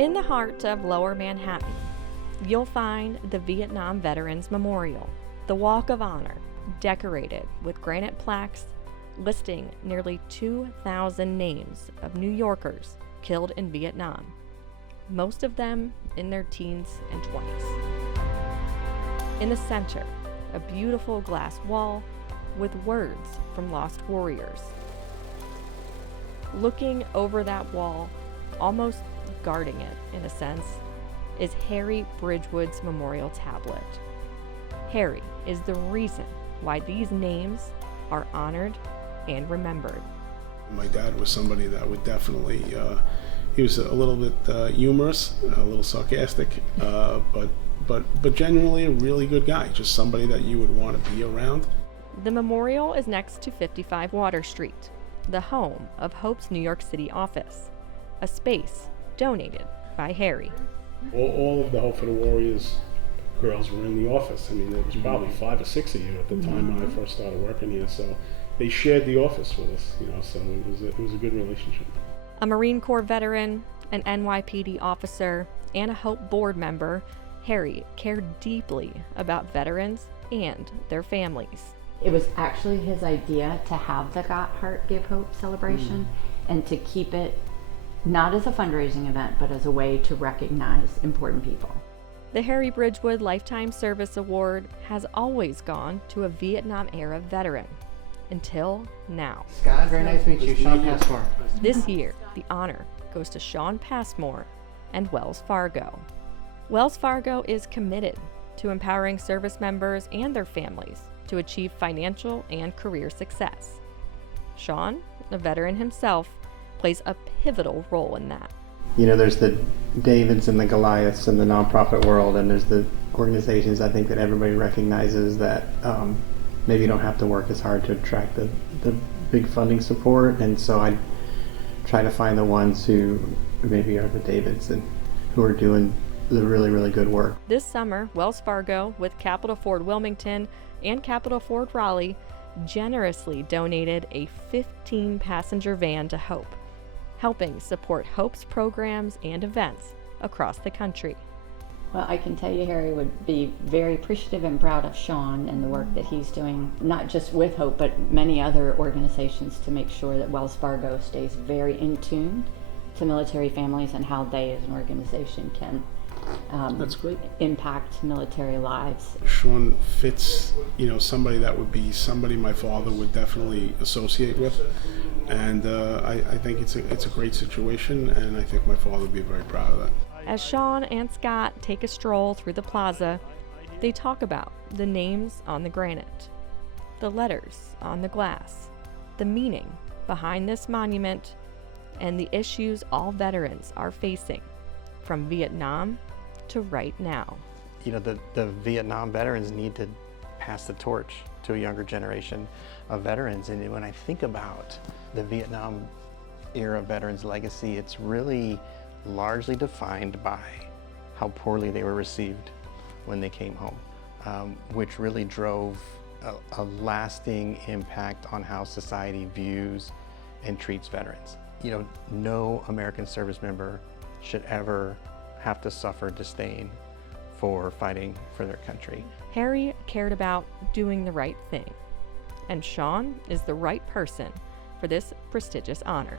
In the heart of Lower Manhattan, you'll find the Vietnam Veterans Memorial, the Walk of Honor, decorated with granite plaques listing nearly 2,000 names of New Yorkers killed in Vietnam, most of them in their teens and 20s. In the center, a beautiful glass wall with words from lost warriors. Looking over that wall, almost guarding it in a sense, is Harry Bridgwood's memorial tablet. Harry is the reason why these names are honored and remembered. My dad was somebody that would definitely, he was a little bit humorous, a little sarcastic, but genuinely a really good guy, just somebody that you would want to be around. The memorial is next to 55 Water Street, the home of Hope's New York City office, a space donated by Harry. All of the Hope for the Warriors girls were in the office. I mean, there was probably 5 or 6 of you at the time when I first started working here, so they shared the office with us, so it was a good relationship. A Marine Corps veteran, an NYPD officer, and a Hope board member, Harry cared deeply about veterans and their families. It was actually his idea to have the Got Heart Give Hope celebration and to keep it not as a fundraising event, but as a way to recognize important people. The Harry Bridgwood Lifetime Service Award has always gone to a Vietnam-era veteran, until now. Scott, very nice to meet you. Sean Passmore. This year, the honor goes to Sean Passmore and Wells Fargo. Wells Fargo is committed to empowering service members and their families to achieve financial and career success. Sean, a veteran himself, plays a pivotal role in that. There's the Davids and the Goliaths in the nonprofit world, and there's the organizations I think that everybody recognizes that maybe you don't have to work as hard to attract the big funding support, and so I try to find the ones who maybe are the Davids and who are doing the really, really good work. This summer, Wells Fargo, with Capital Ford Wilmington and Capital Ford Raleigh, generously donated a 15-passenger van to Hope, helping support Hope's programs and events across the country. Well, I can tell you Harry would be very appreciative and proud of Sean and the work that he's doing, not just with Hope, but many other organizations to make sure that Wells Fargo stays very in tune to military families and how they as an organization can That's great. Impact military lives. Sean fits, somebody that would be somebody my father would definitely associate with, and I think it's a great situation, and I think my father would be very proud of that. As Sean and Scott take a stroll through the plaza, they talk about the names on the granite, the letters on the glass, the meaning behind this monument, and the issues all veterans are facing, from Vietnam to right now. The Vietnam veterans need to pass the torch to a younger generation of veterans. And when I think about the Vietnam era veterans' legacy, it's really largely defined by how poorly they were received when they came home, which really drove a lasting impact on how society views and treats veterans. No American service member should ever have to suffer disdain for fighting for their country. Harry cared about doing the right thing, and Sean is the right person for this prestigious honor.